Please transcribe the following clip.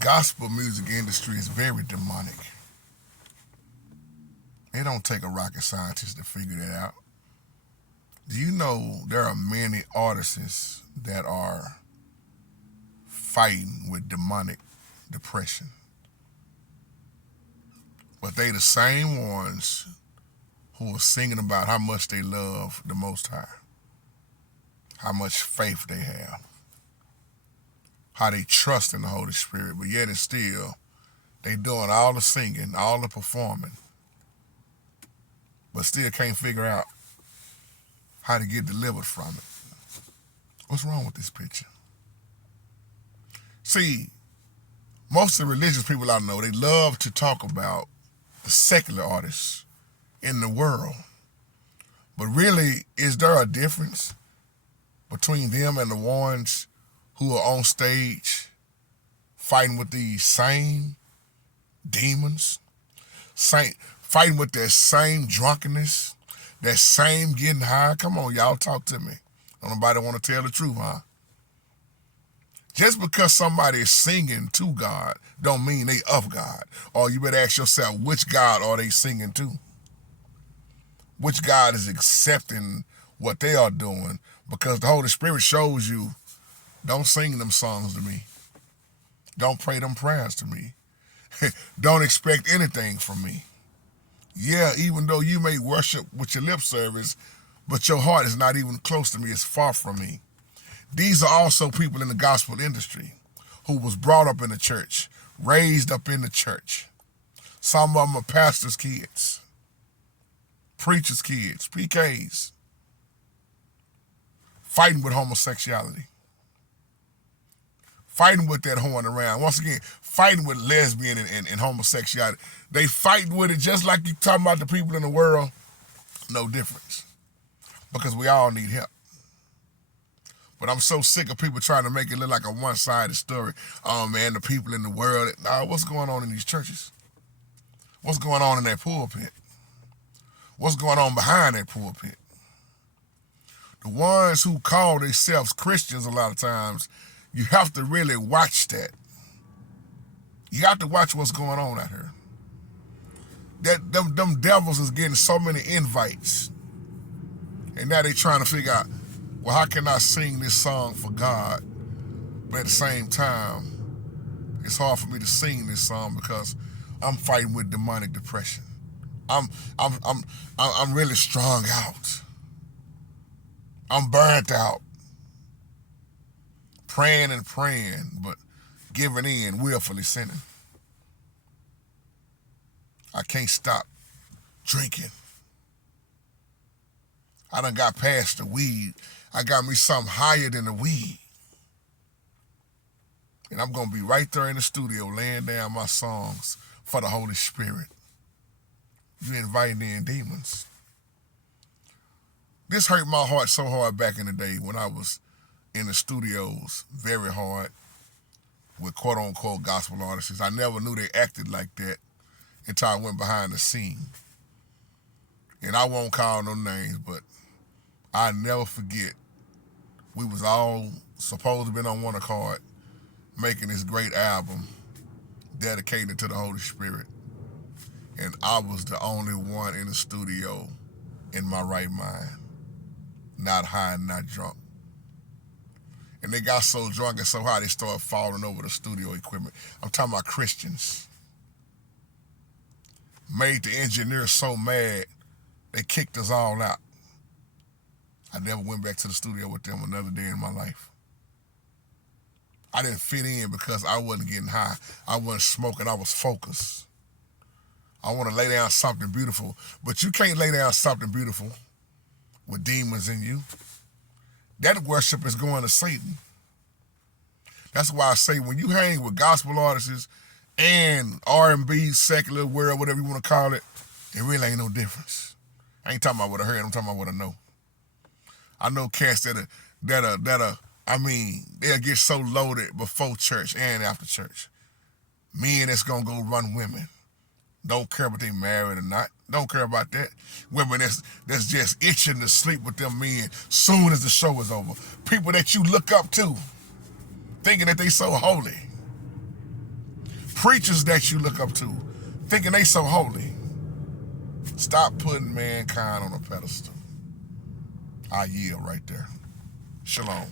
gospel music industry is very demonic. It don't take a rocket scientist to figure that out. Do you know there are many artists that are fighting with demonic depression? But they the same ones who are singing about how much they love the Most High, how much faith they have, how they trust in the Holy Spirit, but yet and still, they doing all the singing, all the performing, but still can't figure out how to get delivered from it. What's wrong with this picture? See, most of the religious people I know, they love to talk about the secular artists in the world. But really, is there a difference between them and the ones who are on stage fighting with these same demons, fighting with that same drunkenness, that same getting high? Come on, y'all, talk to me. Don't nobody want to tell the truth, huh? Just because somebody is singing to God don't mean they of God. Or you better ask yourself, which God are they singing to? Which God is accepting what they are doing? Because the Holy Spirit shows you, don't sing them songs to me. Don't pray them prayers to me. Don't expect anything from me. Yeah, even though you may worship with your lip service, but your heart is not even close to me, it's far from me. These are also people in the gospel industry who was brought up in the church, raised up in the church. Some of them are pastors' kids, preachers' kids, PKs, fighting with homosexuality, fighting with that horn around. Once again, fighting with lesbian and homosexuality. They fight with it just like you talking about the people in the world. No difference. Because we all need help. But I'm so sick of people trying to make it look like a one-sided story. Oh, man, the people in the world. Nah, what's going on in these churches? What's going on in that pulpit? What's going on behind that pulpit? The ones who call themselves Christians a lot of times, you have to really watch that. You got to watch what's going on out here. Them devils is getting so many invites. And now they trying to figure out, well, how can I sing this song for God? But at the same time, it's hard for me to sing this song because I'm fighting with demonic depression. I'm really strung out. I'm burnt out. Praying and praying, but giving in, willfully sinning. I can't stop drinking. I done got past the weed. I got me something higher than the weed. And I'm going to be right there in the studio laying down my songs for the Holy Spirit. You inviting in demons. This hurt my heart so hard back in the day when I was in the studios very hard with quote-unquote gospel artists. I never knew they acted like that until I went behind the scene. And I won't call no names, but I never forget, we was all supposed to be on one accord making this great album dedicated to the Holy Spirit. And I was the only one in the studio in my right mind, not high and not drunk. And they got so drunk and so high they started falling over the studio equipment. I'm talking about Christians. Made the engineer so mad, they kicked us all out. I never went back to the studio with them another day in my life. I didn't fit in because I wasn't getting high. I wasn't smoking. I was focused. I want to lay down something beautiful, but you can't lay down something beautiful with demons in you. That worship is going to Satan. That's why I say when you hang with gospel artists and R&B, secular, world, whatever you want to call it, it really ain't no difference. I ain't talking about what I heard. I'm talking about what I know. I know cats they'll get so loaded before church and after church. Men that's going to go run women. Don't care if they married or not. Don't care about that. Women that's just itching to sleep with them men soon as the show is over. People that you look up to, thinking that they so holy. preachers that you look up to, thinking they so holy. Stop putting mankind on a pedestal. I yield right there. Shalom.